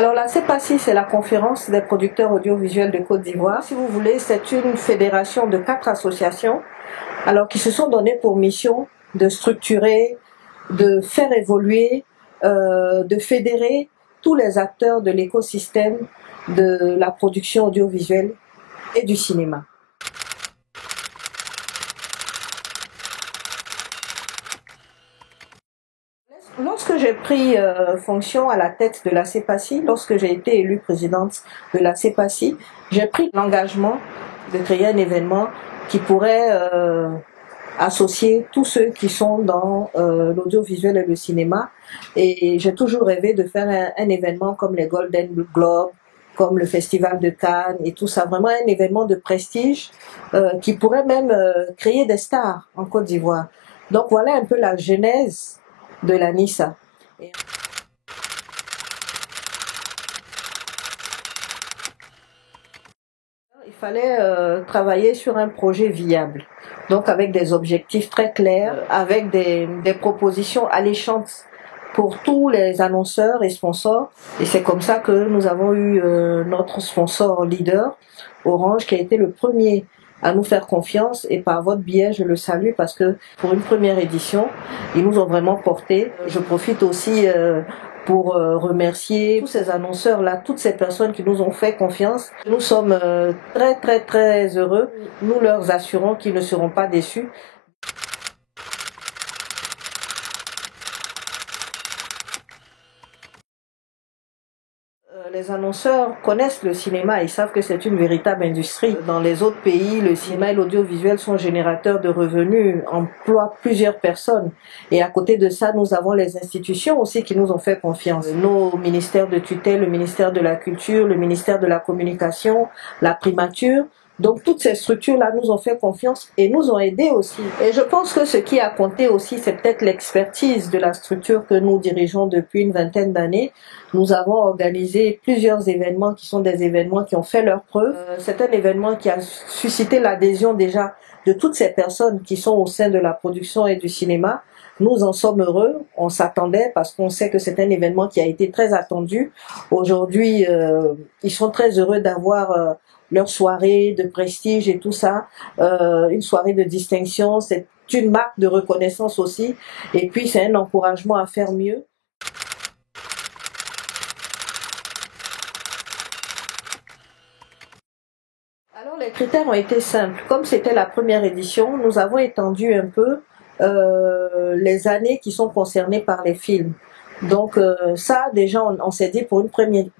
Alors la CEPACI, c'est la conférence des producteurs audiovisuels de Côte d'Ivoire. Si vous voulez, c'est une fédération de 4 associations qui se sont données pour mission de structurer, de faire évoluer, de fédérer tous les acteurs de l'écosystème de la production audiovisuelle et du cinéma. Lorsque j'ai pris fonction à la tête de la CEPACI, lorsque j'ai été élue présidente de la CEPACI, j'ai pris l'engagement de créer un événement qui pourrait associer tous ceux qui sont dans l'audiovisuel et le cinéma. Et j'ai toujours rêvé de faire un événement comme les Golden Globes, comme le Festival de Cannes et tout ça. Vraiment un événement de prestige qui pourrait même créer des stars en Côte d'Ivoire. Donc voilà un peu la genèse de la NISA. Il fallait travailler sur un projet viable, donc avec des objectifs très clairs, avec des propositions alléchantes pour tous les annonceurs et sponsors. Et c'est comme ça que nous avons eu notre sponsor leader, Orange, qui a été le premier à nous faire confiance, et par votre biais, je le salue parce que pour une première édition, ils nous ont vraiment porté. Je profite aussi pour remercier tous ces annonceurs-là, toutes ces personnes qui nous ont fait confiance. Nous sommes très heureux. Nous leur assurons qu'ils ne seront pas déçus. Les annonceurs connaissent le cinéma et savent que c'est une véritable industrie. Dans les autres pays, le cinéma et l'audiovisuel sont générateurs de revenus, emploient plusieurs personnes. Et à côté de ça, nous avons les institutions aussi qui nous ont fait confiance. Nos ministères de tutelle, le ministère de la Culture, le ministère de la Communication, la Primature. Donc toutes ces structures-là nous ont fait confiance et nous ont aidés aussi. Et je pense que ce qui a compté aussi, c'est peut-être l'expertise de la structure que nous dirigeons depuis une vingtaine d'années. Nous avons organisé plusieurs événements qui sont des événements qui ont fait leurs preuves. C'est un événement qui a suscité l'adhésion déjà de toutes ces personnes qui sont au sein de la production et du cinéma. Nous en sommes heureux, on s'attendait parce qu'on sait que c'est un événement qui a été très attendu. Aujourd'hui, ils sont très heureux d'avoir leur soirée de prestige et tout ça, une soirée de distinction, c'est une marque de reconnaissance aussi, et puis c'est un encouragement à faire mieux. Alors les critères ont été simples. Comme c'était la première édition, nous avons étendu un peu les années qui sont concernées par les films. Donc ça, déjà, on s'est dit pour une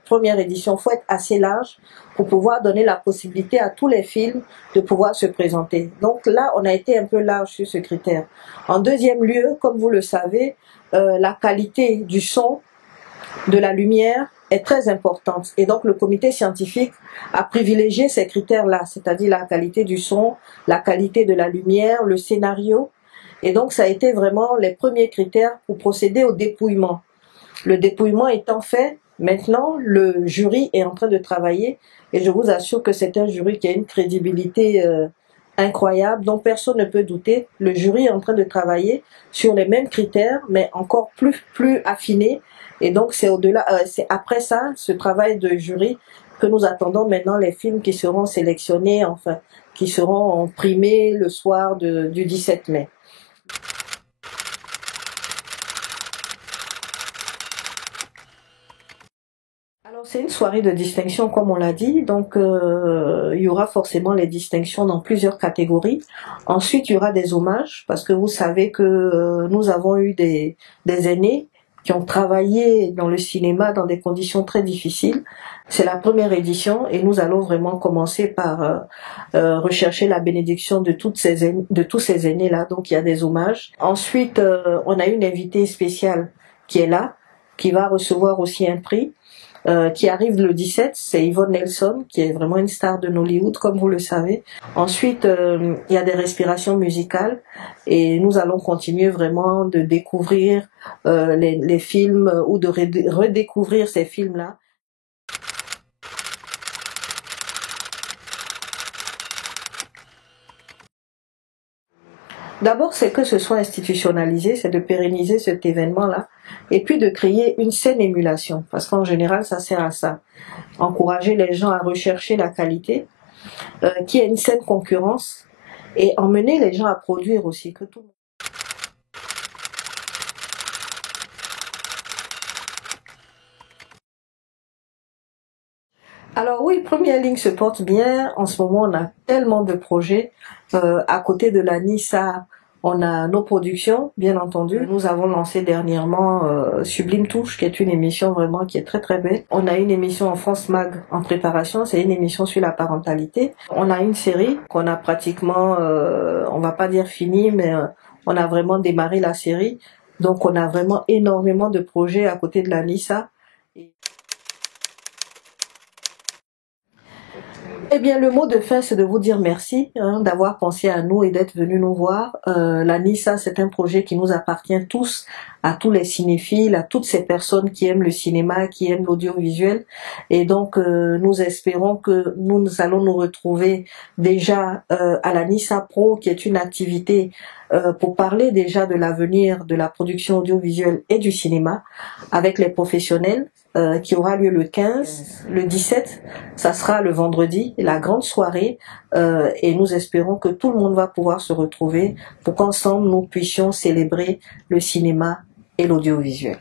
première édition, il faut être assez large pour pouvoir donner la possibilité à tous les films de pouvoir se présenter. Donc là, on a été un peu large sur ce critère. En deuxième lieu, comme vous le savez, la qualité du son, de la lumière est très importante. Et donc le comité scientifique a privilégié ces critères-là, c'est-à-dire la qualité du son, la qualité de la lumière, le scénario. Et donc ça a été vraiment les premiers critères pour procéder au dépouillement. Le dépouillement étant fait, maintenant le jury est en train de travailler et je vous assure que c'est un jury qui a une crédibilité incroyable dont personne ne peut douter. Le jury est en train de travailler sur les mêmes critères mais encore plus affinés. Et donc c'est au-delà, c'est après ça, ce travail de jury, que nous attendons maintenant les films qui seront sélectionnés, enfin qui seront primés le soir du 17 mai. Alors c'est une soirée de distinction comme on l'a dit, donc il y aura forcément les distinctions dans plusieurs catégories. Ensuite il y aura des hommages parce que vous savez que nous avons eu des aînés qui ont travaillé dans le cinéma dans des conditions très difficiles. C'est la première édition et nous allons vraiment commencer par rechercher la bénédiction de tous ces aînés-là, donc il y a des hommages. Ensuite on a une invitée spéciale qui est là, qui va recevoir aussi un prix. Qui arrive le 17, c'est Yvonne Nelson, qui est vraiment une star de Nollywood, comme vous le savez. Ensuite, il y a des respirations musicales et nous allons continuer vraiment de découvrir les films ou de redécouvrir ces films-là. D'abord, c'est que ce soit institutionnalisé, c'est de pérenniser cet événement-là, et puis de créer une saine émulation, parce qu'en général, ça sert à ça. Encourager les gens à rechercher la qualité, qu'il y ait une saine concurrence, et emmener les gens à produire aussi, que tout. Alors oui, Première Ligne se porte bien. En ce moment, on a tellement de projets. À côté de la NISA, on a nos productions, bien entendu. Nous avons lancé dernièrement Sublime Touche, qui est une émission vraiment qui est très très belle. On a une émission en France Mag en préparation, c'est une émission sur la parentalité. On a une série qu'on a pratiquement, on va pas dire fini, mais on a vraiment démarré la série. Donc on a vraiment énormément de projets à côté de la NISA. Eh bien, le mot de fin, c'est de vous dire merci d'avoir pensé à nous et d'être venu nous voir. La NISA, c'est un projet qui nous appartient tous, à tous les cinéphiles, à toutes ces personnes qui aiment le cinéma, qui aiment l'audiovisuel. Et donc, nous espérons que nous allons nous retrouver déjà à la NISA Pro, qui est une activité pour parler déjà de l'avenir de la production audiovisuelle et du cinéma avec les professionnels. Qui aura lieu le 15, le 17, ça sera le vendredi, la grande soirée, et nous espérons que tout le monde va pouvoir se retrouver pour qu'ensemble nous puissions célébrer le cinéma et l'audiovisuel.